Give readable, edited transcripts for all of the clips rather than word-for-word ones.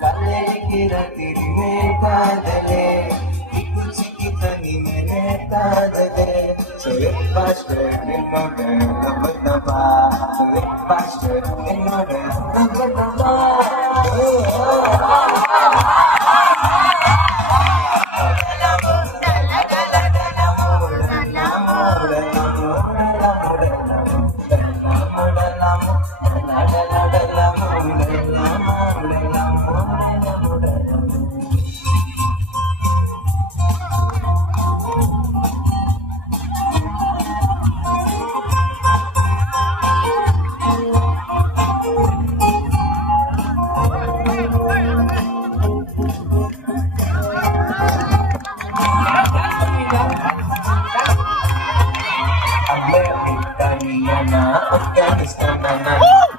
கல்லைக்கிற திருமே காதலே இக்குச்சிக்கு தனி மேலே காதலே என்னோட நம்பா என்னோட நம்பா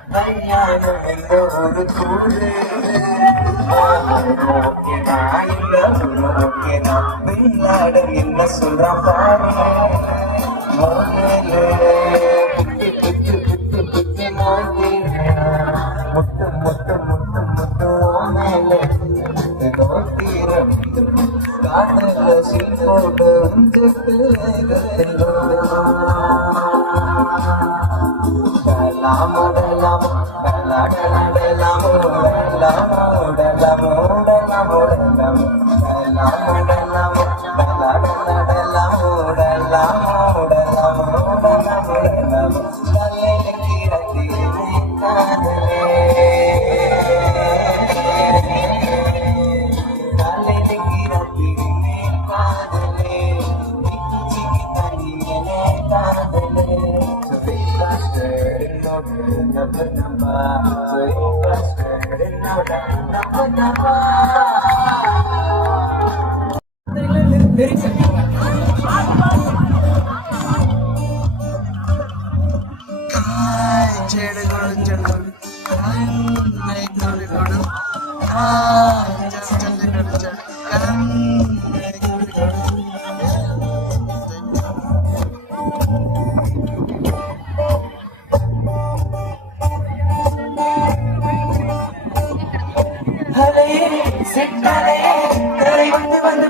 கல்யாணம் என்ற ஒரு கூடு வெள்ளாடம் என்ன சொல்றான் பாரு புத்தி புத்தி புத்தி புத்தி முட்டு முட்டு முட்டு முட்டு மேல நோத்தீரம் காதல சீனோடு வந்து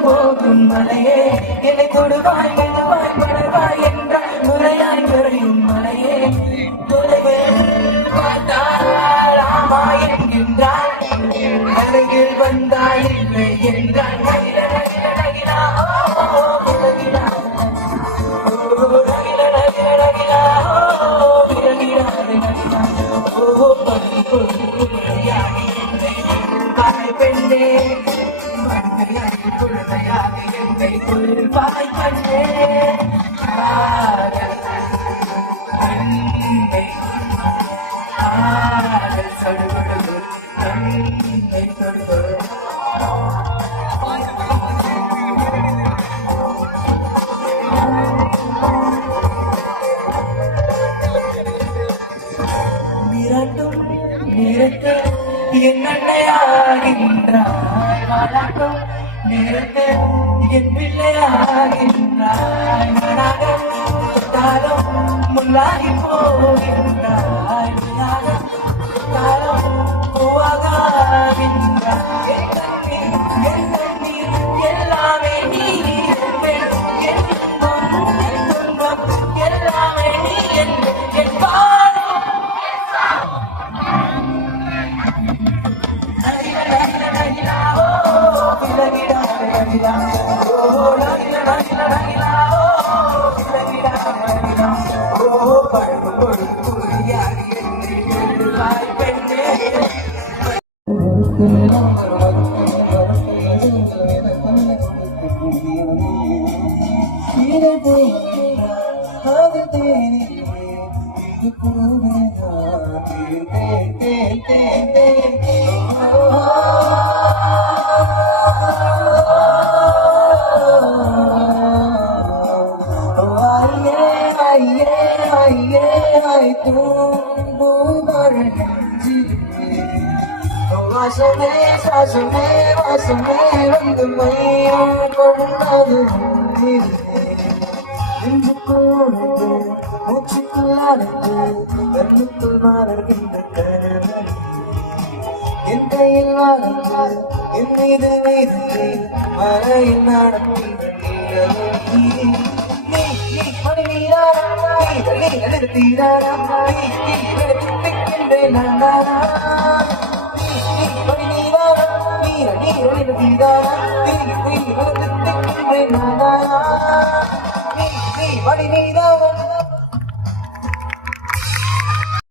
போகும் மலையே என்னை தொடுவாய் மெதுவாய் படுவாய் என்றால் முறையாய் குறையும் மலையே பார்த்தால் ஆமா என்கின்றால் அருகில் வந்தால் இல்லை என்றால் பெண்ணே குழந்தையாக என்னை கொள்வாய் கண்ணே சடுகுடு கண்ணை தொடுகு மிரட்டும் நிறுத்த என்னையாகின்றாய் வாழாட்டும் நிறுத்த என் பிள்ளையாகின்றாய் மனாக தாரம் முன்னாகி போகின்றாய் தாரம் பூவாகின்றாய் என் தண்ணீர் எல்லாமே நீ என் துன்பம் எல்லாமே நீ என் வாசமே வாசமே வந்து மையம் கொண்டாது மூச்சுக்குள்ள காலத்து கண்ணுக்குள் மாறுகின்ற கனவு என் கையில் வாழ்ந்து என் மீது வைத்து மழையில் நடக்கின்ற நிலவு நீ மணி நீராடா நீ நிறுத்தீராடா நீ வெளுப்பிக்கின்றேன் நாடாடா நீ மணி நீராடா நீர நீர் நிறுத்தீராடா நீ வெளுப்பிக்கின்றேன் நாடாடா நீ மணி நீராடா